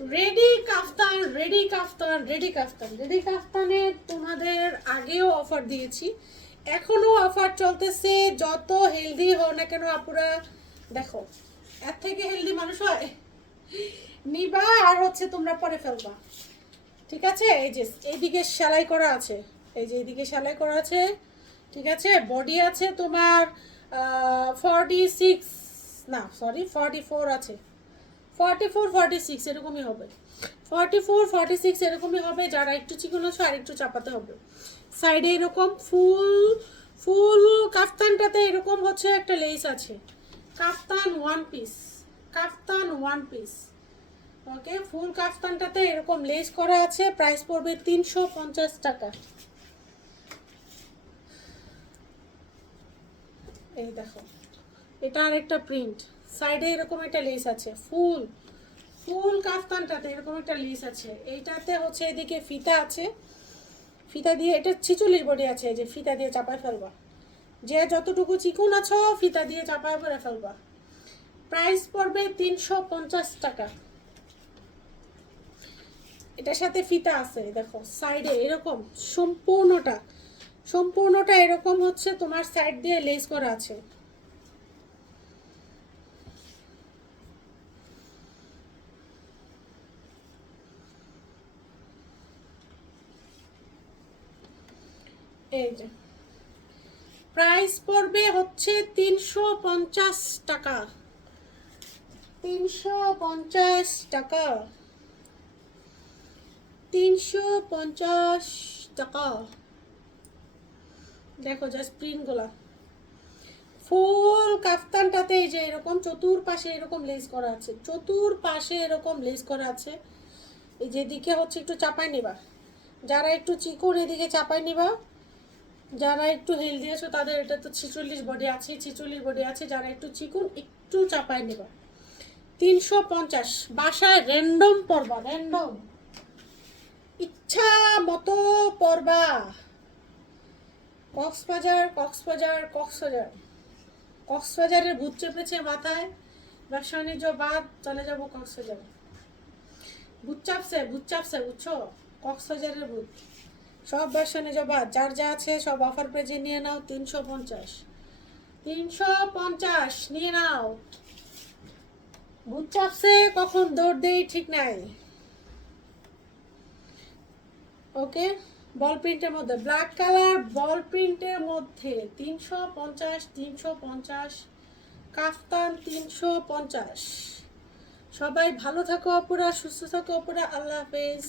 Ready kaftan ready kaftan ready kaftan. Ready কাফতানে তোমাদের আগেও offer দিয়েছি। এখনও অফার চলতেছে, যত হেলদি হও না কেন আপুরা, দেখো, এর থেকে হেলদি মানুষ হয়? নিবা আর হচ্ছে তোমরা পরে ফেলবা। ঠিক আছে? এই যে, এইদিকে সেলাই করা আছে। এই যে, এইদিকে সেলাই করা আছে। ঠিক আছে? বডি আছে তোমার ফর্টি সিক্স না সরি ফর্টি ফোর আছে। ফর্টি ফোর ফর্টি সিক্স এরকমই হবে। ফর্টি ফোর ফর্টি সিক্স এরকমই হবে, যারা একটু চিকন আছে আর একটু চাপাতে হবে। সাইডে এরকম ফুল ফুল কাফতানটাতে এরকম হচ্ছে একটা লেস আছে। Kaftan one piece kaftan one piece okay full কাফতানটাতে এরকম লেস করা আছে প্রাইস পড়বে তিনশো পঞ্চাশ টাকা। এই দেখো, এটা আরেকটা প্রিন্ট সাইডে এরকম একটা লেস আছে, ফুল ফুল কাফতানটাতে এরকম একটা লেস আছে। এইটাতে হচ্ছে এদিকে ফিতা আছে, ফিতা দিয়ে এটা ছিচল্লিশ বডি আছে যে ফিতা দিয়ে চাপায় ফেলবা। যে যতটুকু চিকুন আছো, ফিতা দিয়ে চাপায় করে ফেলবা। প্রাইস পড়বে তিনশো পঞ্চাশ টাকা। এটার সাথে ফিতা আছে, দেখো, সাইডে এরকম সম্পূর্ণটা সম্পূর্ণটা এরকম হচ্ছে তোমার সাইড দিয়ে লেস করা আছে। এই যে। প্রাইস পড়বে হচ্ছে তিনশো পঞ্চাশ টাকা। তিনশো পঞ্চাশ টাকা। তিনশো পঞ্চাশ টাকা। দেখো জাস্ট প্রিন্টগুলা ফুল কাফতানটাতে এই যে এরকম চতুর পাশে এরকম লেস করা আছে। চতুর পাশে এরকম লেস করা আছে। এই যেদিকে হচ্ছে একটু চাপাই নিবা। যারা একটু চিকন এদিকে চাপাই নিবা। যারা একটু হেলদি আছো, তাদের এটা তো ছিচল্লিশ বডি আছে, ছিচল্লিশ বডি আছে, যারা একটু চিকুন, একটু চাপাই নেবা। তিনশো পঞ্চাশ, বাসায় র্যান্ডম পড়বা র্যান্ডম ইচ্ছা মতো পড়বা কক্সবাজার কক্সবাজার কক্সবাজার। কক্সবাজারের ভূত চেপেছে মাথায় ব্যবসা বাণিজ্য বাদ, চলে যাব কক্সবাজার। ভূত চাপছে ভূত চাপছে, বুঝছ? কক্সবাজারের ভূত। সব ভার্সনে যাবা। যার যা আছে সব অফার পেজে নিয়ে নাও, তিনশো পঞ্চাশ। তিনশো পঞ্চাশ, নিয়ে নাও। ভূত কখন দৌড় দেই ঠিক নাই। ওকে? বল প্রিন্টের মধ্যে। ব্ল্যাক কালার বল প্রিন্টের মধ্যে। তিনশো পঞ্চাশ তিনশো পঞ্চাশ, কাফতান তিনশো পঞ্চাশ। সবাই ভালো থাকো অপুরা, সুস্থ থাকো অপুরা। আল্লাহ হাফেজ।